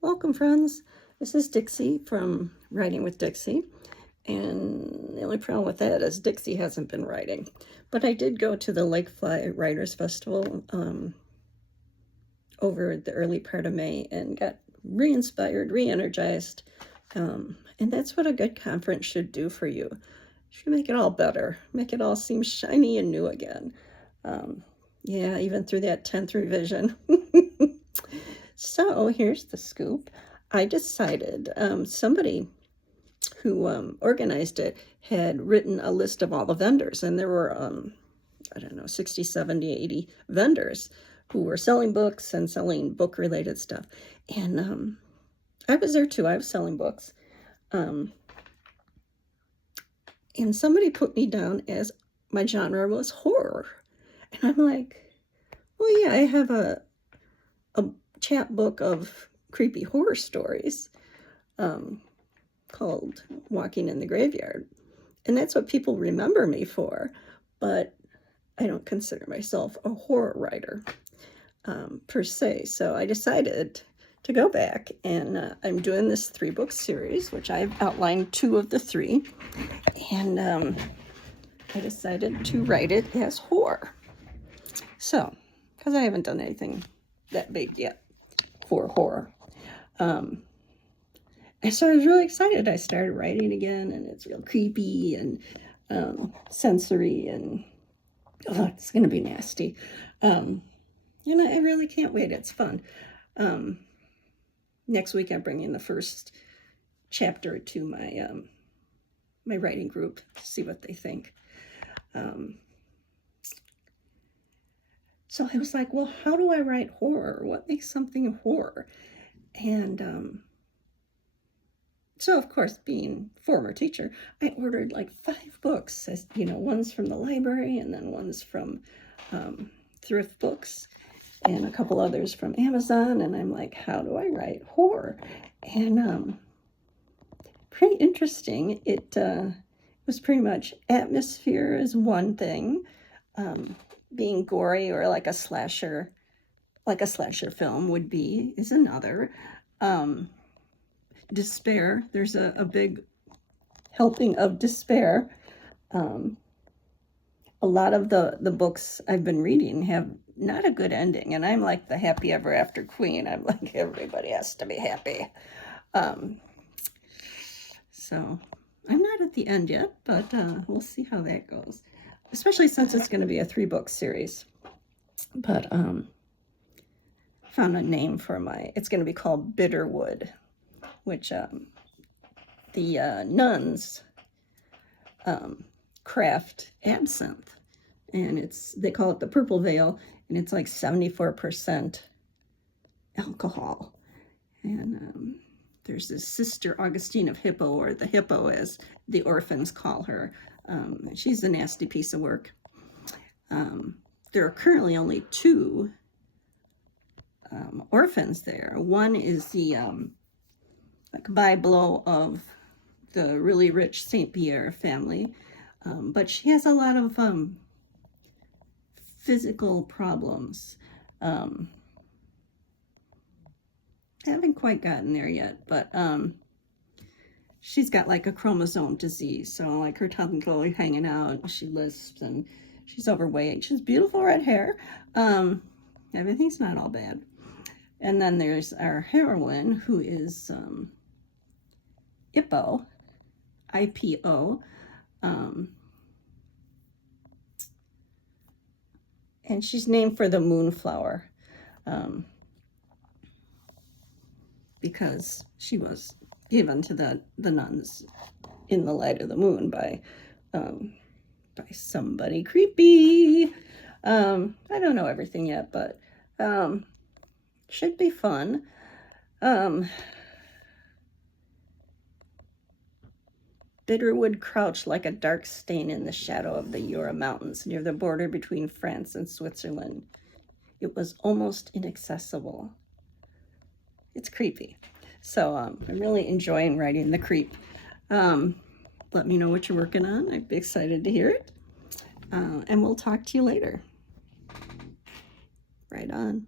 Welcome, friends. This is Dixie from Writing with Dixie. And the only problem with that is Dixie hasn't been writing. But I did go to the Lakefly Writers Festival over the early part of May and got re-inspired, re-energized. And that's what a good conference should do for you. It should make it all better, make it all seem shiny and new again. Yeah, even through that 10th revision. So here's the scoop. I decided somebody who organized it had written a list of all the vendors, and there were, I don't know, 60, 70, 80 vendors who were selling books and selling book-related stuff. And I was there too. I was selling books. And somebody put me down as my genre was horror. And I'm like, well, yeah, I have a chapbook of creepy horror stories called Walking in the Graveyard. And that's what people remember me for. But I don't consider myself a horror writer per se. So I decided to go back, and I'm doing this 3-book series, which I've outlined 2 of the 3. And I decided to write it as horror. So, because I haven't done anything that big yet for horror. And so I was really excited. I started writing again, and it's real creepy and sensory, and it's going to be nasty. And I really can't wait. It's fun. Next week I'm bringing the first chapter to my my writing group to see what they think. So I was like, well, how do I write horror? What makes something horror? And so, of course, being former teacher, I ordered like 5 books, one's from the library, and then one's from thrift books, and a couple others from Amazon. And I'm like, how do I write horror? And pretty interesting. It was pretty much atmosphere is one thing. Being gory, or like a slasher film would be, is another. Despair, there's a big helping of despair. A lot of the books I've been reading have not a good ending, and I'm like the happy ever after queen. I'm like, everybody has to be happy. So I'm not at the end yet, but we'll see how that goes, especially since it's going to be a 3-book series. But found a name for it's going to be called Bitterwood, which the nuns craft absinthe, and they call it the Purple Veil, and it's like 74% alcohol. And there's this Sister Augustine of Hippo, or the Hippo as the orphans call her. She's a nasty piece of work. There are currently only 2 orphans there. One is the like byblow of the really rich St. Pierre family, but she has a lot of physical problems. Haven't quite gotten there yet, but she's got like a chromosome disease, so like her tongue's always hanging out, and she lisps, and she's overweight. She's beautiful red hair. Everything's not all bad. And then there's our heroine, who is Ippo, I-P-O, and she's named for the moonflower, because she was given to the nuns in the light of the moon by somebody creepy. I don't know everything yet, but should be fun. Bitterwood crouched like a dark stain in the shadow of the Jura Mountains near the border between France and Switzerland. It was almost inaccessible. It's creepy. So I'm really enjoying writing the creep. Let me know what you're working on. I'd be excited to hear it. And we'll talk to you later. Right on.